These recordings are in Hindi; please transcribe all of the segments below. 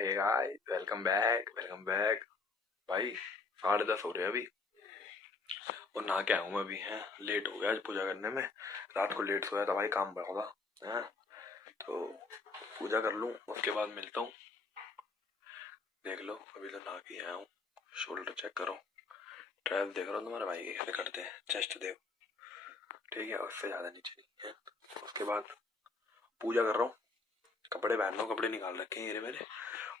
हे गाइस, वेलकम बैक भाई। 10:30 हो रहे हैं अभी और नहा के आया हूँ मैं अभी। हैं लेट हो गया आज पूजा करने में। रात को लेट सोया था भाई, काम पड़ा था। हैं तो पूजा कर लूँ, उसके बाद मिलता हूँ। देख लो अभी तो नहा के आया हूँ। शोल्डर चेक करो, ट्रैप देख रहा हूँ तुम्हारे भाई के कैसे करते हैं। चेस्ट देखो, ठीक है, उससे ज़्यादा नीचे नहीं है। उसके बाद पूजा कर रहा हूँ, कपड़े पहन रहा हूँ, कपड़े निकाल रखे हैं ये मेरे।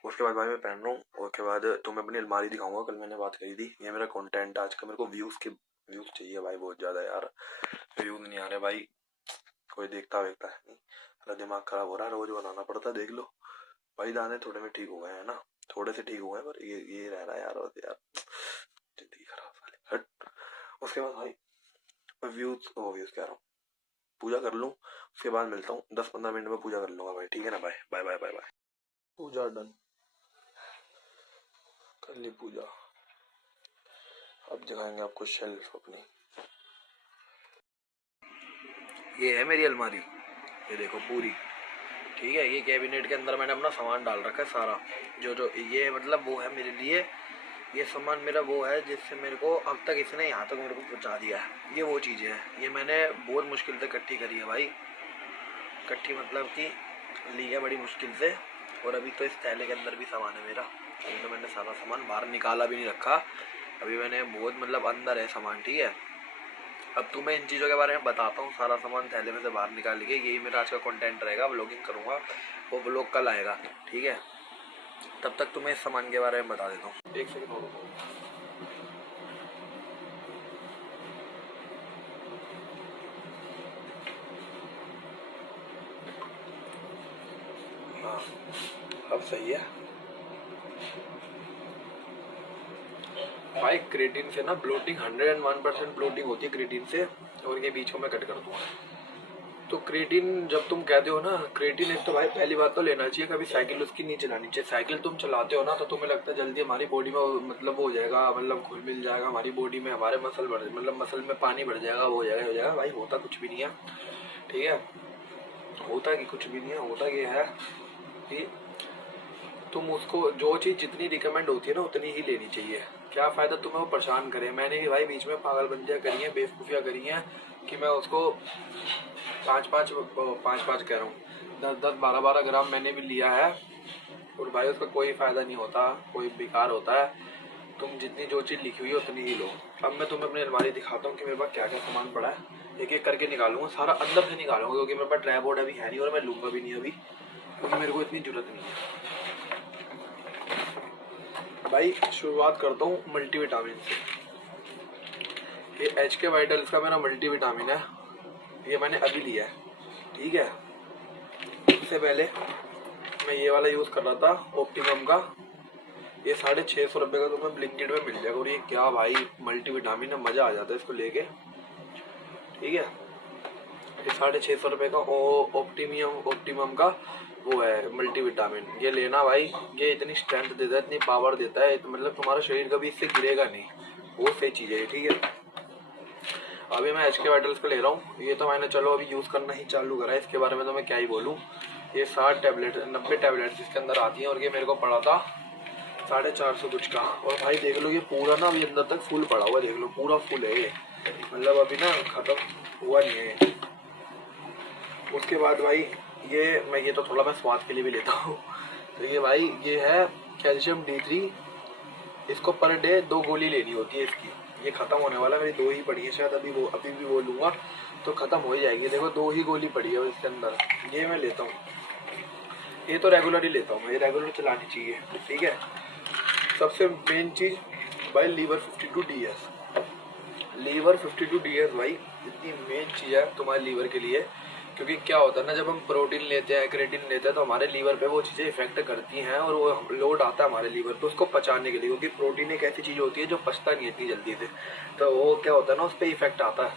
उसके बाद भाई मैं पहन रहा हूँ। उसके बाद तुम्हें अपनी अलमारी दिखाऊंगा। कल मैंने बात करी थी, ये मेरा कंटेंट आज का। मेरे को व्यूज चाहिए भाई, बहुत ज़्यादा यार। व्यूज नहीं आ रहे भाई, कोई देखता वेखता है नहीं। मेरा दिमाग खराब हो रहा है, रोज बनाना पड़ता है। देख लो भाई, दाने थोड़े में ठीक हो गए हैं ना, थोड़े से ठीक हो गए, पर ये रह रहा है यार। और यार जिंदगी खराब साले, हट। उसके बाद भाई मैं व्यूज कह रहा हूँ, पूजा कर लूँ। उसके बाद मिलता हूँ, 10-15 मिनट में पूजा कर लूंगा भाई, ठीक है ना। Bye bye bye bye bye. पूजा डन, कर ली पूजा। अब दिखाएंगे आपको शेल्फ अपनी। ये है मेरी अलमारी, ये देखो पूरी, ठीक है। ये कैबिनेट के अंदर मैंने अपना सामान डाल रखा है सारा। जो ये मतलब वो है मेरे लिए, ये सामान मेरा वो है जिससे मेरे को अब तक इसने यहाँ तक मेरे को पहुँचा दिया है। ये वो चीज़ें हैं, ये मैंने बहुत मुश्किल से इकट्ठी करी है भाई। इकट्ठी मतलब कि ली है बड़ी मुश्किल से। और अभी तो इस थैले के अंदर भी सामान है मेरा। अभी तो मैंने सारा सामान बाहर निकाला भी नहीं रखा, अभी मैंने बहुत मतलब अंदर है सामान, ठीक है। अब तुम्हें इन चीज़ों के बारे में बताता हूँ। सारा सामान थैले में से बाहर निकाल के, यही मेरा आज का कंटेंट रहेगा। व्लॉगिंग करूँगा, वो व्लॉग कल आएगा, ठीक है। तब तक तुम्हें इस सामान के बारे में बता देता हूँ। एक सेकंड और रुको। हाँ अब सही है भाई। क्रेटिन से ना ब्लोटिंग 101% ब्लोटिंग होती है क्रेटिन से। और ये बीच को मैं कट कर दूंगा। तो क्रेटिन जब तुम कहते हो ना, क्रेटिन एक तो भाई पहली बात तो लेना चाहिए। कभी साइकिल उसकी नहीं चलानी चाहिए। साइकिल तुम चलाते हो ना तो तुम्हें लगता है जल्दी हमारी बॉडी में मतलब वो हो जाएगा, मतलब घुल मिल जाएगा हमारी बॉडी में, हमारे मसल बढ़ मतलब मसल में पानी बढ़ जाएगा, वो हो जाएगा भाई। होता कुछ भी नहीं है, ठीक है। होता कि कुछ भी नहीं है, होता ये है कि तुम उसको जो चीज़ जितनी रिकमेंड होती है ना उतनी ही लेनी चाहिए। क्या फ़ायदा तुम्हें वो परेशान करे। मैंने भी भाई बीच में पागलबंदियाँ करी हैं, बेवकूफ़ियाँ करी हैं कि मैं उसको 5-5 कह रहा हूँ, 10-10 12-12 ग्राम मैंने भी लिया है। और भाई उसका कोई फ़ायदा नहीं होता, कोई बेकार होता है। तुम जितनी जो चीज़ लिखी हुई है उतनी ही लो। अब मैं तुम्हें अपनी अलमारी दिखाता हूँ कि मेरे पास क्या क्या सामान पड़ा है। एक एक करके निकालूंगा, सारा अंदर से निकालूंगा, क्योंकि मेरे पास ट्राइपॉड अभी है नहीं और मैं लूँगा भी नहीं अभी, क्योंकि मेरे को इतनी ज़रूरत नहीं है भाई। शुरुआत करता हूँ मल्टीविटामिन से। ये HK वाइटल्स का मेरा मल्टीविटामिन है, ये मैंने अभी लिया है, ठीक है। इससे पहले मैं ये वाला यूज़ कर रहा था ऑप्टिमम का। ये 650 रुपये का तुम्हें ब्लिंकिट में मिल जाएगा। और ये क्या भाई मल्टीविटामिन है, मज़ा आ जाता है इसको लेके, ठीक है। ये 650 रुपये का ऑप्टिमम का वो है मल्टीविटामिन। ये लेना भाई, ये इतनी स्ट्रेंथ देता है, इतनी पावर देता है, तो मतलब तुम्हारा शरीर कभी इससे गिरेगा नहीं। वो सही चीज़ है, ठीक है। अभी मैं HK वाइटल्स का ले रहा हूँ। ये तो मैंने चलो अभी यूज़ करना ही चालू करा है, इसके बारे में तो मैं क्या ही बोलूँ। ये 90 टैबलेट्स इसके अंदर आती हैं और ये मेरे को पड़ा था 450 कुछ का। और भाई देख लो ये पूरा ना अभी अंदर तक फुल पड़ा हुआ, देख लो पूरा फुल है ये, मतलब अभी ना ख़त्म हुआ नहीं है। उसके बाद भाई ये तो थोड़ा मैं स्वाद के लिए भी लेता हूँ। तो ये भाई ये है कैल्शियम D3। इसको पर डे 2 गोली लेनी होती है इसकी। ये ख़त्म होने वाला है, मेरी 2 ही पड़ी है शायद, अभी भी वो लूँगा तो ख़त्म हो ही जाएगी। देखो 2 ही गोली पड़ी है इसके अंदर, ये मैं लेता हूँ। ये तो रेगुलर ही लेता हूँ मैं, ये रेगुलर चलानी चाहिए, ठीक है। सबसे मेन चीज़ भाई लीवर 52DS। लीवर 52DS भाई इतनी मेन चीज़ है तुम्हारे लीवर के लिए। क्योंकि क्या होता है ना, जब हम प्रोटीन लेते हैं, क्रेटिन लेते हैं, तो हमारे लीवर पे वो चीज़ें इफेक्ट करती हैं और वो लोड आता है हमारे लीवर पे उसको पचाने के लिए। क्योंकि प्रोटीन एक ऐसी चीज़ होती है जो पचता नहीं इतनी जल्दी से, तो वो क्या होता है ना, उस पर इफेक्ट आता है,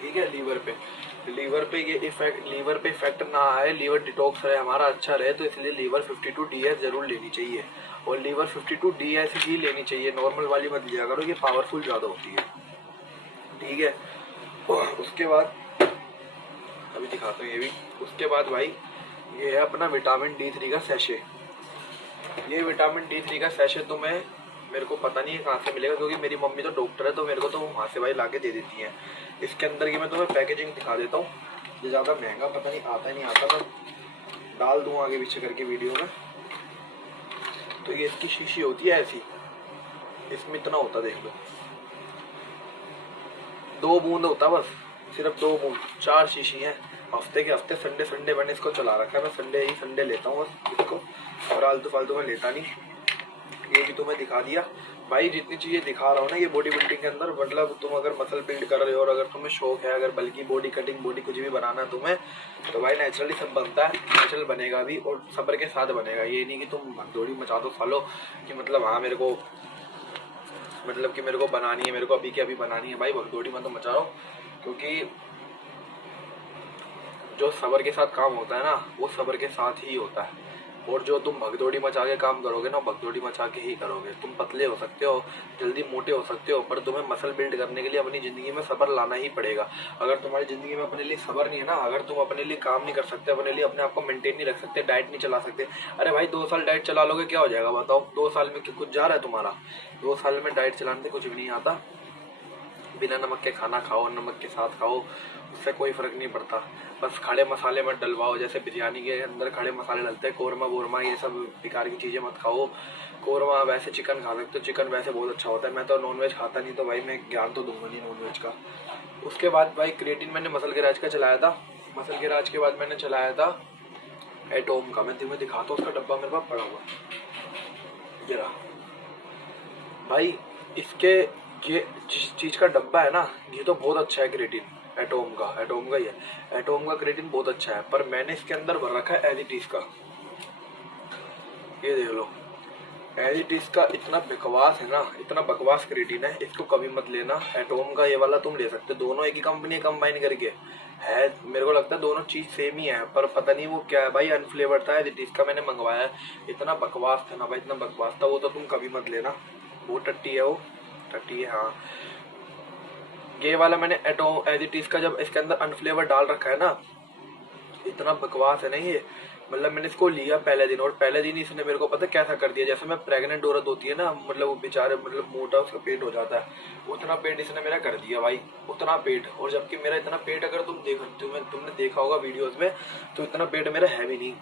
ठीक है। लीवर पे इफेक्ट ना आए, लीवर डिटॉक्स रहे हमारा, अच्छा रहे, तो इसलिए लीवर 52DS जरूर लेनी चाहिए। और लीवर 52DS ही लेनी चाहिए, नॉर्मल वाली मत लिया करो, ये पावरफुल ज़्यादा होती है, ठीक है। उसके बाद अभी दिखाता हूँ ये भी। उसके बाद भाई ये है अपना विटामिन D3 का सैशे। ये विटामिन D3 का सैशे तुम्हें मेरे को पता नहीं है कहाँ से मिलेगा, क्योंकि मेरी मम्मी तो डॉक्टर है, तो मेरे को तो वहाँ से भाई ला के दे देती है। इसके अंदर की मैं तुम्हें पैकेजिंग दिखा देता हूँ। ये ज़्यादा महंगा पता नहीं आता नहीं आता, मैं डाल दूँ आगे पीछे करके वीडियो में। तो ये इसकी शीशी होती है ऐसी, इसमें इतना होता देख लो, 2 बूंद होता बस, सिर्फ 2 बूंद, 4 शीशी हैं। हफ्ते के हफ्ते संडे संडे मैंने इसको चला रखा है, मैं संडे ही संडे लेता हूँ बस इसको, और आलतू फालतू में लेता नहीं। ये भी तुम्हें दिखा दिया भाई, जितनी चीज़ें दिखा रहा हूँ ना ये बॉडी बिल्डिंग के अंदर, मतलब तुम अगर मसल बिल्ड कर रहे हो और अगर तुम्हें शौक है, अगर बल्कि बॉडी कटिंग बॉडी कुछ भी बनाना है तुम्हें, तो भाई नेचुरली सब बनता है, नेचुरल बनेगा भी और सब्र के साथ बनेगा। ये नहीं कि तुम भगदौड़ी मचा दो सालो कि मतलब हाँ मेरे को मतलब कि मेरे को बनानी है, मेरे को अभी के अभी बनानी है। भाई भगदौड़ी मत मचा रहा हूँ, क्योंकि जो सब्र के साथ काम होता है ना वो सब्र के साथ ही होता है, और जो तुम भगदौड़ी मचा के काम करोगे ना भगदौड़ी मचा के ही करोगे। तुम पतले हो सकते हो, जल्दी मोटे हो सकते हो, पर तुम्हें मसल बिल्ड करने के लिए अपनी ज़िंदगी में सब्र लाना ही पड़ेगा। अगर तुम्हारी ज़िंदगी में अपने लिए सब्र नहीं है ना, अगर तुम अपने लिए काम नहीं कर सकते, अपने लिए अपने आप को मेंटेन नहीं रख सकते, डाइट नहीं चला सकते, अरे भाई 2 साल डाइट चला लोगे क्या हो जाएगा बताओ? 2 साल में कुछ जा रहा है तुम्हारा? 2 साल में डाइट चलाने से कुछ भी नहीं आता। बिना नमक के खाना खाओ, नमक के साथ खाओ, उससे कोई फर्क नहीं पड़ता। बस खड़े मसाले मत डलवाओ, जैसे बिरयानी के अंदर खड़े मसाले डलते हैं, कौरमा वोरमा ये सब बेकार की चीज़ें मत खाओ। कौरमा वैसे चिकन खा सकते हो, चिकन वैसे बहुत अच्छा होता है। मैं तो नॉनवेज खाता नहीं, तो भाई मैं ज्ञान तो दूंगा नहीं नॉनवेज का। उसके बाद भाई क्रिएटिन मैंने मसल के राज का चलाया था। मसल के राज के बाद मैंने चलाया था एटोम का। मैं तुम्हें दिखाता हूँ, उसका डब्बा मेरे पास पड़ा हुआ जरा भाई। इसके ये जिस चीज़ का डब्बा है ना, ये तो बहुत अच्छा है क्रिएटिन, एटोम का ही है। एटोम का क्रिएटिन बहुत अच्छा है, पर मैंने इसके अंदर भर रखा है एजिटिस का। ये देख लो, एजिटिस का इतना बकवास है ना, इतना बकवास क्रिएटिन है, इसको कभी मत लेना। एटोम का ये वाला तुम ले सकते हो, दोनों एक ही कंपनी कंबाइन करके है। मेरे को लगता है दोनों चीज़ सेम ही है, पर पता नहीं वो क्या है भाई। अनफ्लेवर्ड था एजिटिस का, मैंने मंगवाया है, इतना बकवास था ना भाई, इतना बकवास था वो, तो तुम कभी मत लेना। वो टट्टी है, वो टट्टी है हाँ। ये वाला मैंने एजिटिस का जब इसके अंदर अनफ्लेवर डाल रखा है ना, इतना बकवास है ना ये। मतलब मैंने इसको लिया पहले दिन, और पहले दिन इसने मेरे को पता कैसा कर दिया, जैसे मैं प्रेग्नेंट औरत होती है ना, मतलब वो बेचारे मतलब मोटा उसका पेट हो जाता है, उतना पेट इसने मेरा कर दिया भाई, उतना पेट। और जबकि मेरा इतना पेट अगर तुमने देखा होगा वीडियोस में, तो इतना पेट मेरा है भी नहीं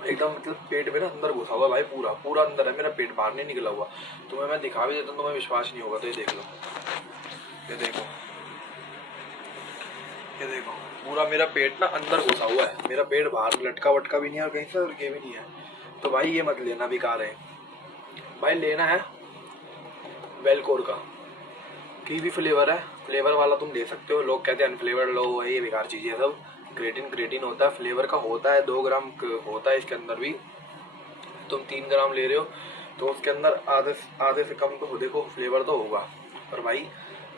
एकदम, मतलब पेट मेरा अंदर घुसा हुआ भाई, पूरा पूरा अंदर है मेरा पेट, बाहर नहीं निकला हुआ। तुम्हें मैं दिखा भी देता हूँ, तुम्हें विश्वास नहीं होगा, तो ये देख लो, ये देखो, ये देखो, पूरा मेरा पेट ना अंदर घुसा हुआ है, मेरा पेट बाहर लटका वटका भी नहीं है और कहीं से और ये भी नहीं है। तो भाई ये मत लेना, बेकार है भाई। लेना है वेलकोर का, कीवी फ्लेवर है, फ्लेवर वाला तुम ले सकते हो। लोग कहते हैं अनफ्लेवर लो, ये बेकार चीज़ें सब। क्रिएटिन होता है, फ्लेवर का होता है, 2 ग्राम होता है इसके अंदर भी। तुम 3 ग्राम ले रहे हो तो उसके अंदर आधे से कम तो देखो फ्लेवर तो होगा। पर भाई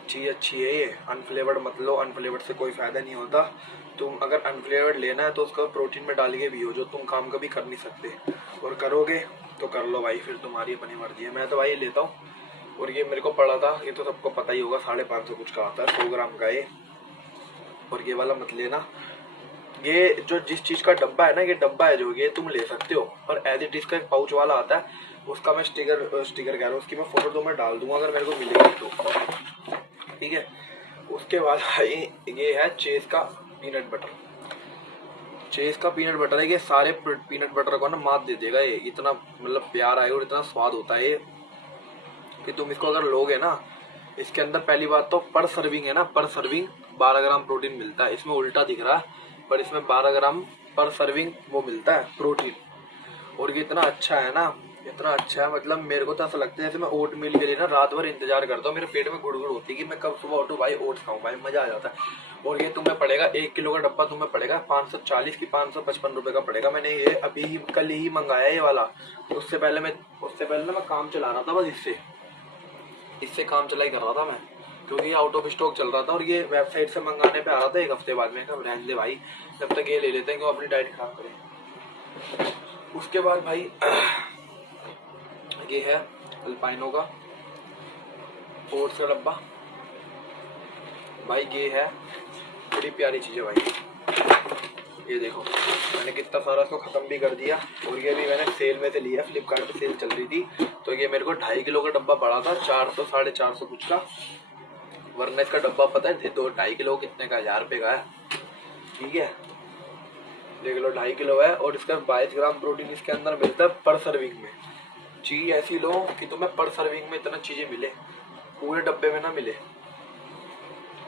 चीज़ अच्छी है ये, अनफ्लेवर्ड मत लो, अनफ्लेवर्ड से कोई फ़ायदा नहीं होता। तुम अगर अनफ्लेवर्ड लेना है तो उसका प्रोटीन में डाल के भी हो, जो तुम काम कभी कर नहीं सकते, और करोगे तो कर लो भाई, फिर तुम्हारी अपनी मर्जी है। मैं तो भाई लेता हूँ, और ये मेरे को पड़ा था, ये तो सबको पता ही होगा, 550 कुछ का आता है, 100 ग्राम का ये। और ये वाला मत लेना। ये जो जिस चीज़ का डब्बा है ना, ये डब्बा है जो, ये तुम ले सकते हो। और एज इट इज का एक पाउच वाला आता है, उसका मैं स्टिकर कह रहा हूँ, उसकी मैं फोटो तो मैं डाल दूंगा अगर मेरे को मिलेगी तो, ठीक है। उसके बाद भाई ये है चेस का पीनट बटर। चेस का पीनट बटर है, ये सारे पीनट बटर को ना मात दे देगा ये, इतना मतलब प्यार आएगा और इतना स्वाद होता है ये कि तुम इसको अगर लोगे ना, इसके अंदर पहली बात तो पर सर्विंग है ना, पर सर्विंग 12 ग्राम प्रोटीन मिलता है। इसमें उल्टा दिख रहा है, पर इसमें 12 ग्राम पर सर्विंग वो मिलता है प्रोटीन। और ये इतना अच्छा है ना, इतना अच्छा है, मतलब मेरे को तो ऐसा लगता है जैसे मैं ओट मील के लिए ना रात भर इंतजार करता हूँ, मेरे पेट में गुड़गुड़ होती है कि मैं कब सुबह उठूँ भाई, ओट्स खाऊं भाई, मजा आ जाता है। और ये तुम्हें पड़ेगा 1 किलो का डब्बा, तुम्हें पड़ेगा 540 की 555 रुपए का पड़ेगा। मैंने ये अभी ही कल ही मंगाया ये वाला। उससे पहले ना मैं काम चला रहा था, बस इससे काम चलाई कर रहा था मैं, क्योंकि ये आउट ऑफ स्टॉक चल रहा था, और ये वेबसाइट से मंगाने पे आ रहा था 1 हफ्ते बाद में। कब रहने दे भाई, जब तक ये ले लेते हैं, क्यों अपनी डाइट खराब करें। उसके बाद भाई ये है अल्पाइनो का ओट्स का डब्बा भाई, ये है बड़ी प्यारी चीज़ है भाई। ये देखो मैंने कितना सारा इसको ख़त्म भी कर दिया। और ये भी मैंने सेल में से लिया, फ्लिपकार्ट पे सेल चल रही थी तो ये मेरे को 2.5 किलो का डब्बा पड़ा था, 400 450 कुछ का। वरना इसका डब्बा पता है 2.5 किलो कितने का, 1000 रुपये का है। ठीक है, देख लो 2.5 किलो है और इसका 22 ग्राम प्रोटीन इसके अंदर मिलता है पर सर्विंग में। चीज़ ऐसी लो कि तुम्हें पर सर्विंग में इतना चीज़ें मिले, पूरे डब्बे में ना मिले।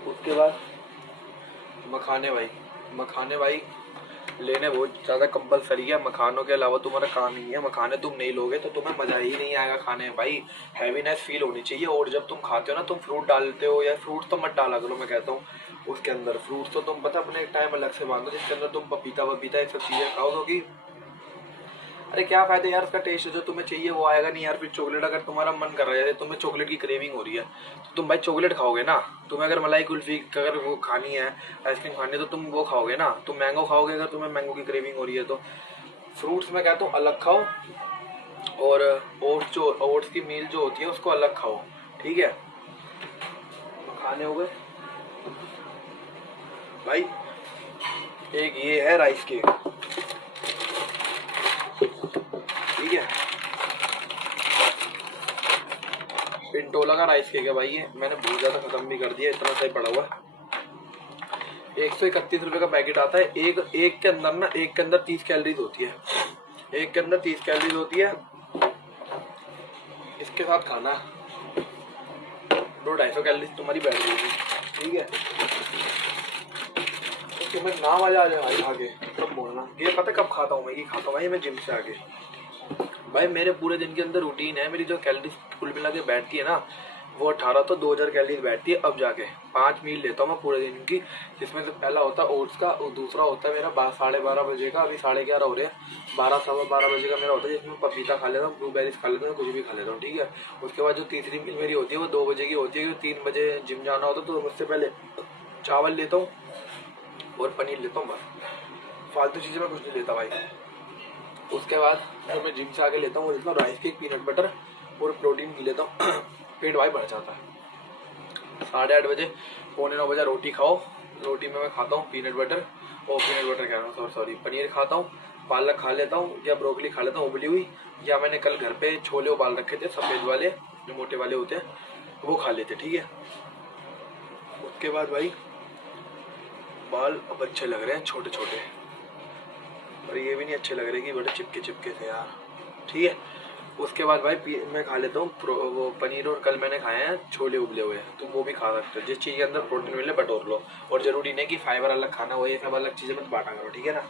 उसके बाद मखाने भाई लेने बहुत ज़्यादा कंपलसरी है। मखानों के अलावा तुम्हारा काम ही है, मखाने तुम नहीं लोगे तो तुम्हें मज़ा ही नहीं आएगा खाने में भाई। हैवीनेस फील होनी चाहिए। और जब तुम खाते हो ना, तुम फ्रूट डालते हो, या फ्रूट तो मत डाला करो, मैं कहता हूँ उसके अंदर फ्रूट तो तुम पता अपने टाइम अलग से बांधो जिसके अंदर तुम पपीता ये सब चीज़ें खाओ। क्योंकि अरे क्या फायदा यार, उसका टेस्ट जो तुम्हें चाहिए वो आएगा नहीं यार। फिर चॉकलेट अगर तुम्हारा मन कर रहा है, तुम्हें चॉकलेट की क्रेविंग हो रही है तो तुम भाई चॉकलेट खाओगे ना। तुम्हें अगर मलाई कुल्फी अगर वो खानी है, आइसक्रीम खानी है तो तुम वो खाओगे ना। तुम मैंगो खाओगे अगर तुम्हें मैंगो की क्रेविंग हो रही है तो। फ्रूट्स में कहता हूँ अलग खाओ, और ओट्स की मील जो होती है उसको अलग खाओ। ठीक है, खाने हो गए भाई। एक ये है राइस केक, ठीक है, पिंटोला का राइस केक है भाई। ये मैंने बहुत ज़्यादा ख़त्म भी कर दिया, इतना सही पड़ा हुआ। 131 रुपये का पैकेट आता है। एक के अंदर ना, एक के अंदर 30 कैलोरीज होती है, एक के अंदर 30 कैलोरीज होती है। इसके साथ खाना 200-250 कैलोरीज तुम्हारी बैठ जाएगी। ठीक है, तो तुम्हें ना मजा आ जाए भाई खा के तब बोलना। ये पता कब खाता हूँ मैं, ये खाता हूँ भाई मैं जिम से आके। भाई मेरे पूरे दिन के अंदर रूटीन है, मेरी जो कैलोरीज कुल मिला के बैठती है ना वो 18 तो 2000 कैलोरीज बैठती है। अब जाके 5 मील लेता हूँ मैं पूरे दिन की, जिसमें से पहला होता है ओट्स का, और दूसरा होता है मेरा 12:30 बजे का, अभी 11:30 हो रहे हैं, 12-12:15 बजे का मेरा होता है, जिसमें पपीता खा लेता हूँ, ब्लूबेरीज खा लेता हूँ, कुछ भी खा लेता हूँ। ठीक है, उसके बाद जो तीसरी मील मेरी होती है वो 2 बजे की होती है, क्योंकि 3 बजे जिम जाना होता है। तो उससे पहले चावल लेता हूँ और पनीर लेता हूँ, बस फालतू चीज़ें मैं कुछ नहीं लेता भाई। उसके बाद जो मैं जिम से आके लेता हूँ वो लेता हूँ राइस केक, पीनट बटर और प्रोटीन पी लेता हूँ। पेट भाई भर जाता है। 8:30 बजे 8:45 बजे रोटी खाओ, रोटी में मैं खाता हूँ पीनट बटर, और पीनट बटर कह रहा हूँ सॉरी पनीर खाता हूँ, पालक खा लेता हूँ या ब्रोकली खा लेता हूँ उबली हुई, या मैंने कल घर पे छोले उबाल रखे थे सफ़ेद वाले जो मोटे वाले होते हैं वो खा लेते। ठीक है, उसके बाद भाई बाल अब अच्छे लग रहे हैं छोटे छोटे, और ये भी नहीं अच्छे लग रहे कि बड़े चिपके थे यार। ठीक है, उसके बाद भाई मैं खा लेता हूँ वो पनीर, और कल मैंने खाए हैं छोले उबले हुए, तुम वो भी खा सकते हो। जिस चीज़ के अंदर प्रोटीन मिले बटोर लो, और ज़रूरी नहीं कि फाइबर अलग खाना हो, ये सब अलग चीज़ें मत बांटा करो। ठीक है ना,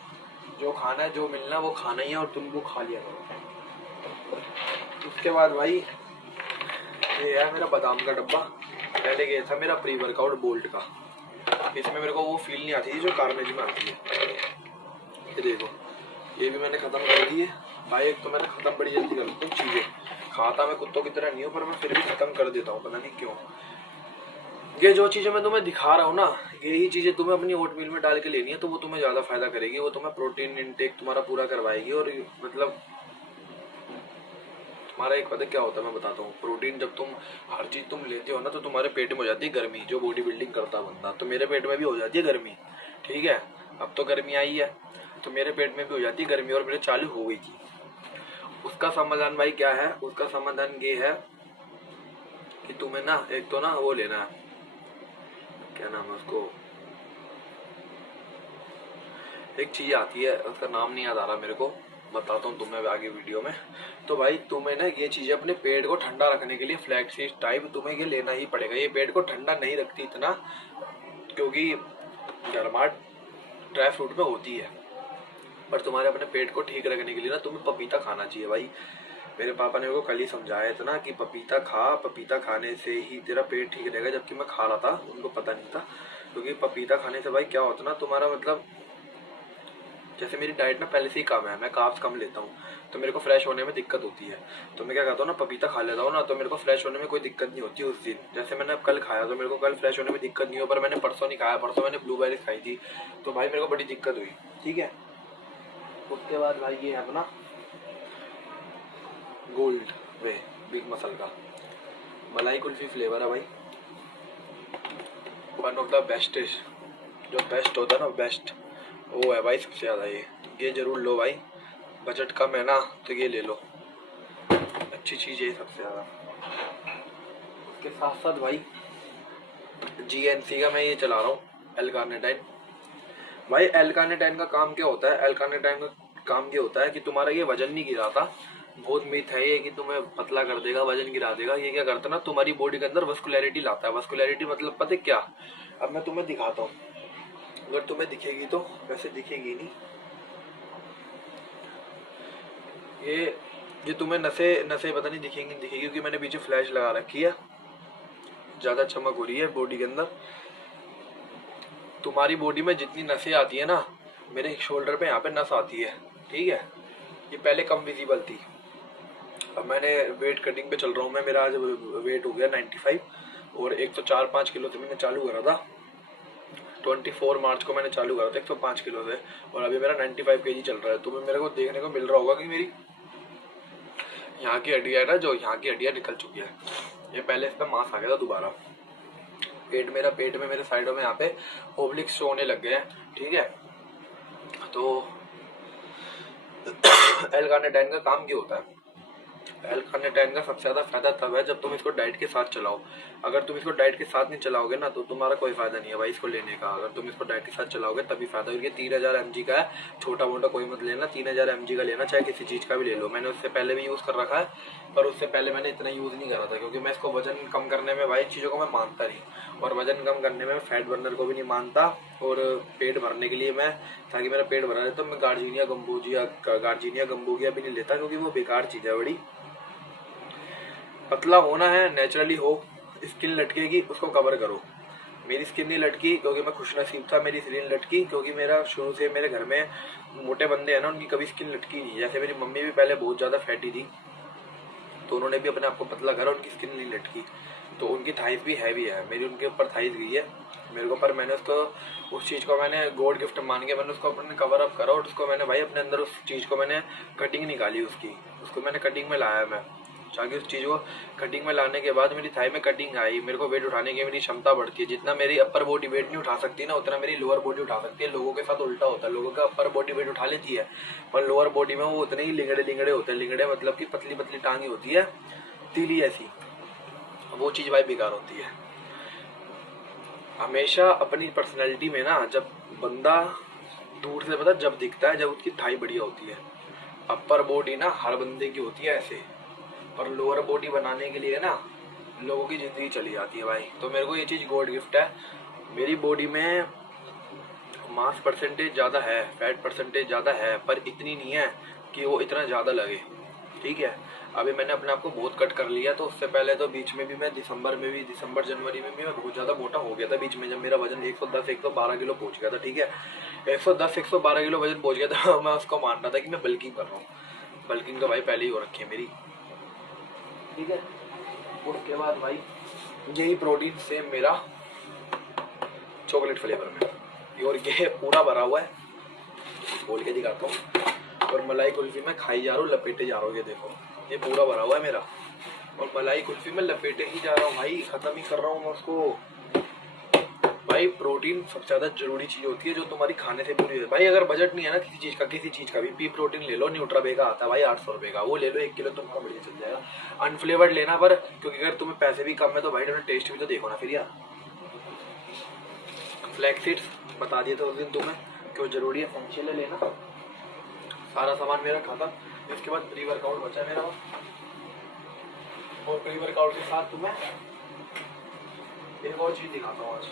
जो खाना है जो मिलना वो खाना ही है, और तुम वो खा लिया करो। उसके बाद भाई ये है मेरा बादाम का डब्बा, पहले ये था मेरा प्री वर्कआउट बोल्ट का। इसमें मेरे को वो फील नहीं आती थी जो कार्नेजी में आती है। ये देखो ये भी मैंने ख़त्म कर दी है भाई। एक तो मैंने ख़त्म बड़ी जल्दी कर दी चीज़ें, खाता मैं कुत्तों की तरह नहीं हूँ, पर मैं फिर भी ख़त्म कर देता हूँ, पता नहीं क्यों। ये जो चीज़ें मैं तुम्हें दिखा रहा हूँ ना, यही चीज़ें तुम्हें अपनी ओटमील में डाल के लेनी है, तो वो तुम्हें ज़्यादा फायदा करेगी, वो तुम्हें प्रोटीन इनटेक तुम्हारा पूरा करवाएगी। और मतलब तुम्हारा एक पता क्या होता है मैं बताता हूँ, प्रोटीन जब तुम हर चीज़ तुम लेते हो ना तो तुम्हारे पेट में हो जाती है गर्मी, जो बॉडी बिल्डिंग करता है बंदा, तो मेरे पेट में भी हो जाती है गर्मी। ठीक है, अब तो गर्मी आई है तो मेरे पेट में भी हो जाती है गर्मी, और मेरे चालू हो गई थी। उसका समाधान भाई क्या है, उसका समाधान ये है कि तुम्हें ना एक तो ना वो लेना है, क्या नाम है उसको, एक चीज़ आती है उसका नाम नहीं याद आ रहा मेरे को, बताता हूँ तुम्हें आगे वीडियो में। तो भाई तुम्हें ना ये चीज़ें अपने पेट को ठंडा रखने के लिए फ्लैक्स टाइप तुम्हें ये लेना ही पड़ेगा। ये पेट को ठंडा नहीं रखती इतना, क्योंकि गर्माहट ड्राई फ्रूट में होती है, पर तुम्हारे अपने पेट को ठीक रखने के लिए ना तुम्हें पपीता खाना चाहिए भाई। मेरे पापा ने मेरे को कल ही समझाया इतना कि पपीता खा, पपीता खाने से ही तेरा पेट ठीक रहेगा। जबकि मैं खा रहा था, उनको पता नहीं था, क्योंकि पपीता खाने से भाई क्या होता ना तुम्हारा मतलब, जैसे मेरी डाइट में पहले से ही कम है, मैं कार्ब्स कम लेता हूँ, तो मेरे को फ्रेश होने में दिक्कत होती है। तो मैं क्या करता हूँ ना, पपीता खा लेता हूँ ना, तो मेरे को फ्रेश होने में कोई दिक्कत नहीं होती उस दिन। जैसे मैंने अब कल खाया तो मेरे को कल फ्रेश होने में दिक्कत नहीं हो, पर मैंने परसों नहीं खाया, परसों मैंने ब्लूबेरीज खाई थी, तो भाई मेरे को बड़ी दिक्कत हुई। ठीक है, उसके बाद भाई ये है अपना गोल्ड वे बिग मसल का मलाई कुल्फी फ्लेवर है भाई, वन ऑफ द बेस्टेस्ट, जो बेस्ट होता है ना बेस्ट, वो है भाई सबसे ज़्यादा। ये ज़रूर लो भाई, बजट कम है ना तो ये ले लो, अच्छी चीज़ है सबसे ज़्यादा। उसके साथ साथ भाई GNC का मैं ये चला रहा हूँ, L-कार्निटाइन। भाई L-कार्निटाइन का काम क्या होता है? L-कार्निटाइन का काम ये होता है कि तुम्हारा ये वजन नहीं गिराता। बहुत मिथ है ये कि तुम्हें पतला कर देगा, वजन गिरा देगा। ये क्या करता है ना, तुम्हारी बॉडी के अंदर वस्कुलैरिटी लाता है। वस्कुलैरिटी मतलब पता है क्या? अब मैं तुम्हें दिखाता हूँ, अगर तुम्हें दिखेगी तो, वैसे दिखेगी नहीं। ये तुम्हें नसें पता नहीं दिखेगी क्योंकि मैंने पीछे फ्लैश लगा रखी है, ज़्यादा चमक हो रही है बॉडी के अंदर। तुम्हारी बॉडी में जितनी नसें आती है ना, मेरे शोल्डर पे यहाँ पे नस आती है, ठीक है। ये पहले कम विजिबल थी। अब मैंने वेट कटिंग पे चल रहा हूँ मैं, मेरा आज वेट हो गया 95 और 104-5 किलो से मैंने चालू करा था। 24 मार्च को मैंने चालू करा था 105 किलो से, और अभी मेरा 95 kg चल रहा है। तुम्हें मेरे को देखने को मिल रहा होगा कि मेरी यहाँ की हड्डियाँ है ना, जो यहाँ की हड्डियाँ निकल चुकी है। ये पहले इस पर मांस आ गया था दोबारा। पेट में मेरे साइडों में यहाँ पे ओब्लिक्स शो होने लग गए हैं, ठीक है। तो L-कार्निटाइन का काम क्या होता है? L-कार्निटाइन का सबसे ज़्यादा फायदा तब है जब तुम इसको डाइट के साथ चलाओ। अगर तुम इसको डाइट के साथ नहीं चलाओगे ना तो तुम्हारा कोई फायदा नहीं है भाई इसको लेने का। अगर तुम इसको डाइट के साथ चलाओगे तभी फायदा है। ये 3000 mg का है, छोटा मोटा कोई मत लेना, 3000 mg का लेना, चाहे किसी चीज़ का भी ले लो। मैंने उससे पहले भी यूज़ कर रखा है, पर उससे पहले मैंने इतना यूज़ नहीं करा था क्योंकि मैं इसको वजन कम करने में भाई चीज़ों को मैं मानता नहीं, और वजन कम करने में फैट बर्नर को भी नहीं मानता, और पेट भरने के लिए मैं, ताकि मेरा पेट भरा रहे तो मैं गार्जिनिया गम्बोजिया भी नहीं लेता क्योंकि वो बेकार चीज़ है बड़ी। पतला होना है, नेचुरली हो, स्किन लटकेगी उसको कवर करो। मेरी स्किन नहीं लटकी क्योंकि मैं खुशनसीब था, मेरी स्किन लटकी क्योंकि मेरा शुरू से मेरे घर में मोटे बंदे हैं ना, उनकी कभी स्किन लटकी नहीं। जैसे मेरी मम्मी भी पहले बहुत ज़्यादा फैटी थी तो उन्होंने भी अपने आप को पतला करा, उनकी स्किन नहीं लटकी। तो उनकी थाइस भी हैवी है, मेरी उनके ऊपर थाइस गई है मेरे को, पर मैंने उसको, उस चीज़ को मैंने गॉड गिफ्ट मान के मैंने उसको अपने कवर अप करा, और उसको मैंने भाई अपने अंदर उस चीज़ को मैंने कटिंग निकाली उसको मैंने कटिंग में लाया मैं, ताकि उस चीज़ को कटिंग में लाने के बाद मेरी थाई में कटिंग आई, मेरे को वेट उठाने की मेरी क्षमता बढ़ती है। जितना मेरी अपर बॉडी वेट नहीं उठा सकती ना, उतना मेरी लोअर बॉडी उठा सकती है। लोगों के साथ उल्टा होता है, लोगों का अपर बॉडी वेट उठा लेती है पर लोअर बॉडी में वो उतने ही लिंगड़े होते हैं। लिंगड़े मतलब कि पतली पतली टांगी होती है, तीली ऐसी, वो चीज़ भाई बेकार होती है। हमेशा अपनी पर्सनैलिटी में ना, जब बंदा दूर से पता जब दिखता है जब उसकी थाई बढ़िया होती है। अपर बॉडी ना हर बंदे की होती है ऐसे, और लोअर बॉडी बनाने के लिए ना लोगों की जिंदगी चली जाती है भाई। तो मेरे को ये चीज़ गॉड गिफ्ट है। मेरी बॉडी में मास परसेंटेज ज़्यादा है, फैट परसेंटेज ज़्यादा है, पर इतनी नहीं है कि वो इतना ज़्यादा लगे, ठीक है। अभी मैंने अपने आप को बहुत कट कर लिया, तो उससे पहले तो बीच में भी मैं दिसंबर जनवरी में भी मैं बहुत ज़्यादा मोटा हो गया था बीच में, जब मेरा वजन 110-112 किलो पहुँच गया था, ठीक है। 110-112 किलो वजन पहुँच गया था, मैं उसको मान रहा था कि मैं बल्किंग कर रहा हूँ। बल्किंग तो भाई पहले ही हो रखी है मेरी, ठीक है। उसके बाद भाई यही प्रोटीन सेम मेरा चॉकलेट फ्लेवर में, और ये पूरा भरा हुआ है, बोल के दिखाता हूँ। और मलाई कुल्फी में खाई जा रहा हूँ, लपेटे जा रहा हूँ, ये देखो ये पूरा भरा हुआ है मेरा, और मलाई कुल्फी में लपेटे ही जा रहा हूँ भाई, खत्म ही कर रहा हूँ मैं उसको। भाई प्रोटीन सबसे ज़्यादा जरूरी चीज़ होती है जो तुम्हारी खाने से पूरी है भाई। अगर बजट नहीं है ना किसी चीज़ का भी, पी प्रोटीन ले लो, न्यूट्राबे का आता है भाई 800 रुपये का, वो ले लो 1 किलो, तुम्हारा बढ़िया चल जाएगा। अनफ्लेवर्ड लेना, पर क्योंकि अगर तुम्हें पैसे भी कम है तो भाई तुम्हें टेस्ट भी तो देखो ना फिर यार। फ्लैक्स सीड्स बता दिए थे उस दिन तुम्हें क्यों जरूरी है, एसेंशियल है लेना। सारा सामान मेरा खत्म। इसके बाद प्री वर्कआउट बचा मेरा, और प्री वर्कआउट के साथ तुम्हें एक और चीज़ दिखाता हूँ आज।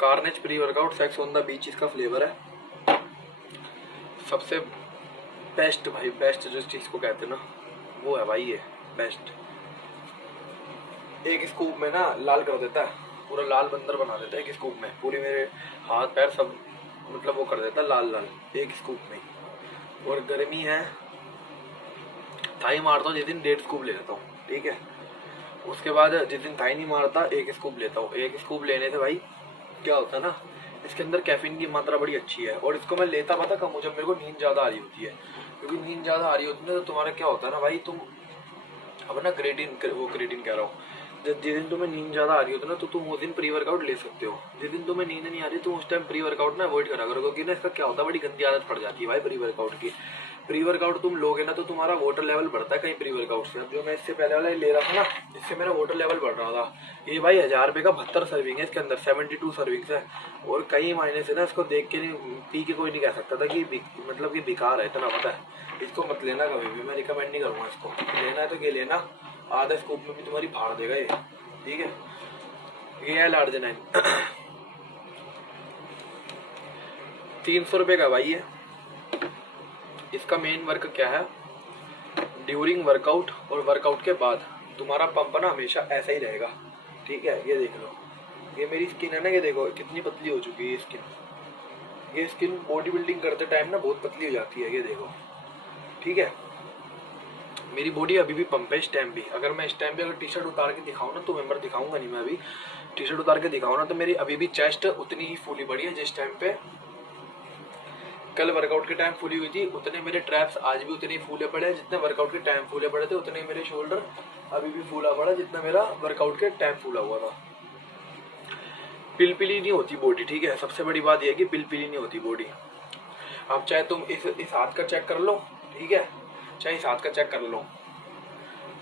Carnage pre workout sex on the beach इसका फ्लेवर है। सबसे बेस्ट भाई, बेस्ट जिस चीज़ को कहते हैं ना वो है भाई ये बेस्ट। एक स्कूप में ना लाल कर देता है, पूरा लाल बंदर बना देता है एक स्कूप में, पूरी मेरे हाथ पैर सब मतलब वो कर देता है लाल लाल एक स्कूप में। और गर्मी है, थाई मारता हूँ जिस दिन 1.5 स्कूप ले लेता हूँ, ठीक है। उसके बाद जिस दिन थाई नहीं मारता 1 स्कूप लेता हूँ। 1 स्कूप लेने से भाई क्या होता है ना, इसके अंदर कैफीन की मात्रा बड़ी अच्छी है, और इसको मैं लेता पता कम हो जब मेरे को नींद ज़्यादा आ रही होती है, क्योंकि नींद ज़्यादा आ रही होती है तो तुम्हारा क्या होता है ना भाई, तुम अपना क्रिएटिन कह रहा हूँ, जिस दिन तुम्हें नींद ज़्यादा आ रही होती है ना तो तुम उस दिन प्री वर्कआउट ले सकते हो। जिस दिन तुम्हें नींद नहीं आ रही तुम उस टाइम प्री वर्कआउट ना अवॉइड करा करो, क्योंकि ना इसका क्या होता है, बड़ी गंदी आदत पड़ जाती है भाई प्री वर्कआउट की। प्री वर्कआउट तुम लोगे ना तो तुम्हारा वाटर लेवल बढ़ता है कहीं प्री वर्कआउट से। अब जो मैं इससे पहले वाला ले रहा था ना, इससे मेरा वाटर लेवल बढ़ रहा था। ये भाई 1000 रुपये का 72 सर्विंग है, इसके अंदर 72 सर्विंग्स है। और कई महीने से ना इसको देख के नहीं पी के कोई नहीं कह सकता था कि मतलब कि बेकार है, इतना पता है। इसको मत लेना कभी भी, मैं रिकमेंड नहीं करूँगा इसको। लेना है तो ये लेना, आधा स्कूप में भी तुम्हारी फाड़ देगा ये, ठीक है। ये है लार्जनाइन 300 रुपये का भाई है। इसका मेन वर्क क्या है, ड्यूरिंग वर्कआउट और वर्कआउट के बाद तुम्हारा पंप ना हमेशा ऐसा ही रहेगा, ठीक है। ये देख लो, ये मेरी स्किन है ना, ये देखो कितनी पतली हो चुकी है ये स्किन। ये स्किन बॉडी बिल्डिंग करते टाइम ना बहुत पतली हो जाती है, ये देखो, ठीक है। मेरी बॉडी अभी भी पंप है इस टाइम भी। अगर मैं इस टाइम पे अगर टी शर्ट उतार के दिखाऊँ ना, तो मेंबर दिखाऊंगा नहीं मैं, अभी टी शर्ट उतार के दिखाऊँ ना तो मेरी अभी भी चेस्ट उतनी ही फूली पड़ी है जिस टाइम पे कल वर्कआउट के टाइम फूली हुई थी। उतने मेरे ट्रैप्स आज भी उतने ही फूले पड़े हैं जितने वर्कआउट के टाइम फूले पड़े थे। उतने मेरे शोल्डर अभी भी फूला पड़ा जितना मेरा वर्कआउट के टाइम फूला हुआ था। पिलपिली नहीं होती बॉडी, ठीक है। सबसे बड़ी बात यह है कि पिलपिली नहीं होती बॉडी। अब चाहे तुम इस हाथ का चेक कर लो, ठीक है, चाहे इस हाथ का चेक कर लो,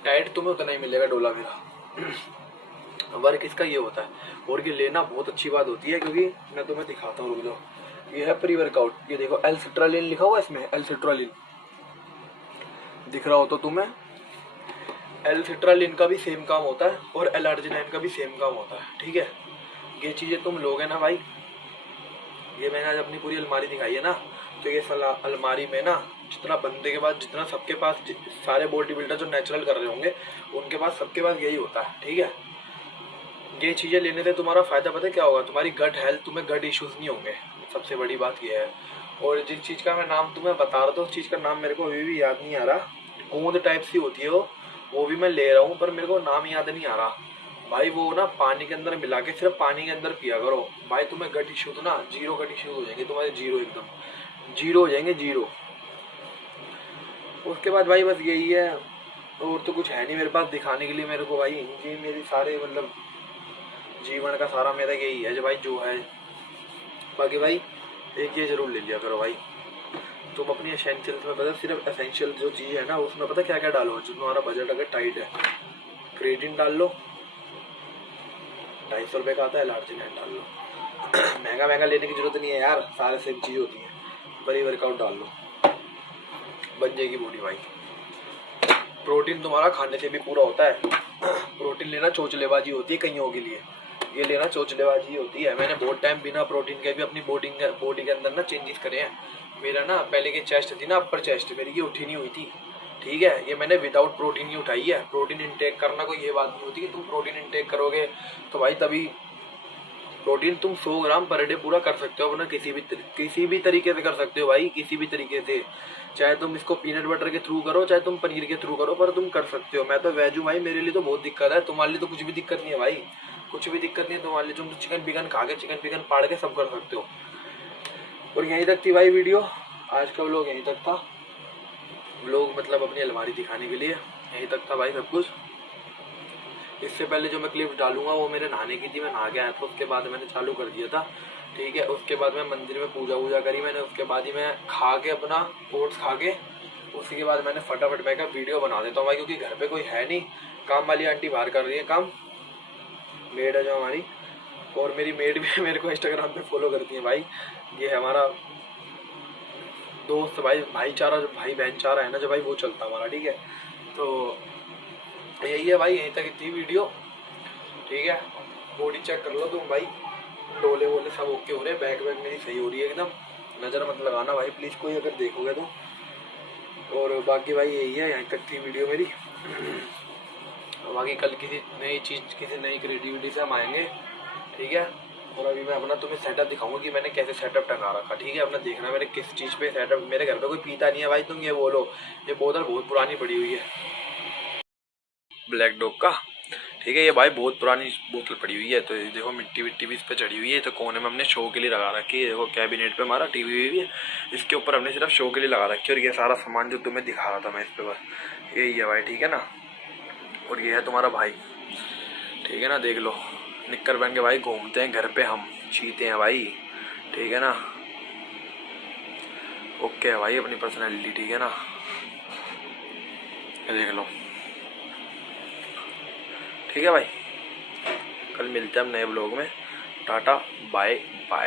टाइट तुम्हें उतना ही मिलेगा डोला मेरा। वर्क इसका ये होता है। और ये लेना बहुत अच्छी बात होती है, क्योंकि मैं तुम्हें दिखाता हूँ, रुक जाओ। ये है प्री वर्कआउट, ये देखो एल सिट्रालिन लिखा हुआ है इसमें, एल सिट्रालिन दिख रहा हो तो तुम्हें। एल सिट्रालिन का भी सेम काम होता है और एल आर्जिनाइन का भी सेम काम होता है, ठीक है। ये चीज़ें तुम लोगे ना भाई, ये मैंने आज अपनी पूरी अलमारी दिखाई है ना, तो ये अलमारी में ना जितना बंदे के पास, जितना सबके पास, सारे बॉडी बिल्डर जो नेचुरल कर रहे होंगे उनके पास, सबके पास यही होता है, ठीक है। ये चीज़ें लेने से तुम्हारा फ़ायदा पता है क्या होगा, तुम्हारी गट हेल्थ, तुम्हें गट इश्यूज़ नहीं होंगे, सबसे बड़ी बात यह है। और जिस चीज़ का मैं नाम तुम्हें बता रहा था उस चीज़ का नाम मेरे को अभी भी याद नहीं आ रहा। गोंद टाइप सी होती है वो भी मैं ले रहा हूँ, पर मेरे को नाम याद नहीं आ रहा भाई। वो ना पानी के अंदर मिला के सिर्फ पानी के अंदर पिया करो भाई, तुम्हें गट इशू तो ना जीरो गट इशू हो जाएंगे तुम्हारे, जीरो, एकदम जीरो हो जाएंगे, जीरो। उसके बाद भाई बस यही है, और तो कुछ है नहीं मेरे पास दिखाने के लिए मेरे को भाई। ये मेरी सारे मतलब जीवन का सारा मेरा यही है जो भाई जो है। बाकी भाई एक ये जरूर ले लिया करो भाई, तुम अपनी एसेंशियल्स में पता, सिर्फ एसेंशियल जो चीज़ है ना उसमें पता क्या क्या डालो, जो तुम्हारा बजट अगर टाइट है। क्रेटिन डाल लो, 250 रुपये का आता है। लार्जिनाइन डाल लो, महंगा महंगा लेने की जरूरत नहीं है यार, सारे सेम चीज़ होती है। प्री वर्कआउट डाल लो, बन जाएगी बॉडी भाई। प्रोटीन तुम्हारा खाने से भी पूरा होता है। प्रोटीन लेना चोचलेबाजी होती है कईयों के लिए, ये लेना चोचलेबाजी होती है। मैंने बहुत टाइम बिना प्रोटीन के भी अपनी बॉडी के अंदर ना चेंजेस करे हैं। मेरा ना पहले की चेस्ट थी ना, अपर चेस्ट मेरी ये उठी नहीं हुई थी, ठीक है। ये मैंने विदाउट प्रोटीन ही उठाई है। प्रोटीन इंटेक करना कोई ये बात नहीं होती कि तुम प्रोटीन इंटेक करोगे तो भाई तभी प्रोटीन तुम 100 ग्राम पर डे पूरा कर सकते हो अपना, किसी भी तरीके से कर सकते हो भाई, किसी भी तरीके से। चाहे तुम इसको पीनट बटर के थ्रू करो, चाहे तुम पनीर के थ्रू करो, पर तुम कर सकते हो। मैं तो वेज हूँ भाई, मेरे लिए तो बहुत दिक्कत है, तुम्हारे लिए तो कुछ भी दिक्कत नहीं है भाई, कुछ भी दिक्कत नहीं है तुम्हारे लिए। तुम तो चिकन पिकन खा के, चिकन पिकन पाड़ के सब कर सकते हो। और यहीं तक थी भाई वीडियो, आज का व्लॉग यहीं तक था। व्लॉग मतलब अपनी अलमारी दिखाने के लिए यहीं तक था भाई सब कुछ। इससे पहले जो मैं क्लिप्स डालूंगा वो मेरे नहाने की थी, मैं नहा गया था, उसके बाद मैंने चालू कर दिया था, ठीक है। उसके बाद मैं मंदिर में पूजा वूजा करी मैंने, उसके बाद ही मैं खा के अपना ओट्स खा के, उसके बाद मैंने फटाफट मैं वीडियो बना देता हूँ भाई, क्योंकि घर पे कोई है नहीं, काम वाली आंटी बाहर कर रही है काम, मेड है जो हमारी, और मेरी मेड भी मेरे को इंस्टाग्राम पे फॉलो करती है भाई। ये है हमारा दोस्त भाई, भाईचारा, जो भाई बहनचारा है ना जो भाई, वो चलता हमारा, ठीक है। तो यही है भाई, यहीं तक थी वीडियो, ठीक है। बॉडी चेक कर लो तुम भाई, डोले वोले सब ओके हो रहे हैं, बैक बैक मेरी सही हो रही है एकदम, नज़र मत लगाना भाई प्लीज़ कोई अगर देखोगे तो। और बाकी भाई यही है, यहाँ तक थी वीडियो मेरी। बाकी कल किसी नई चीज़, किसी नई क्रिएटिविटी से हम आएंगे, ठीक है। और अभी मैं अपना तुम्हें सेटअप दिखाऊंगा कि मैंने कैसे सेटअप टंगा रखा, ठीक है। अपना देखना मेरे किस चीज़ पे सेटअप, मेरे घर पे कोई पीता नहीं है भाई, तुम ये बोलो। ये बोतल बहुत पुरानी पड़ी हुई है ब्लैक डॉग का, ठीक है। ये भाई बहुत पुरानी बोतल पड़ी हुई है, तो ये देखो मिट्टी विट्टी भी इस पर चढ़ी हुई है, तो कोने में हमने शो के लिए लगा रखी है। देखो कैबिनेट पे हमारा टीवी भी है, इसके ऊपर हमने सिर्फ शो के लिए लगा रखी है। और ये सारा सामान जो तुम्हें दिखा रहा था मैं इस पे, बस यही है भाई, ठीक है ना। और ये है तुम्हारा भाई, ठीक है ना। देख लो निक्कर पहन के भाई घूमते हैं घर पे, हम चीते हैं भाई, ठीक है ना। ओके है भाई अपनी पर्सनैलिटी, ठीक है ना। ये देख लो, ठीक है भाई। कल मिलते हैं हम नए ब्लॉग में। Tata bye bye.